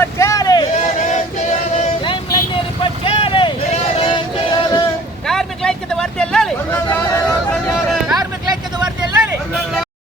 for daddy. Lame lady for daddy. Carmen like the word the lily.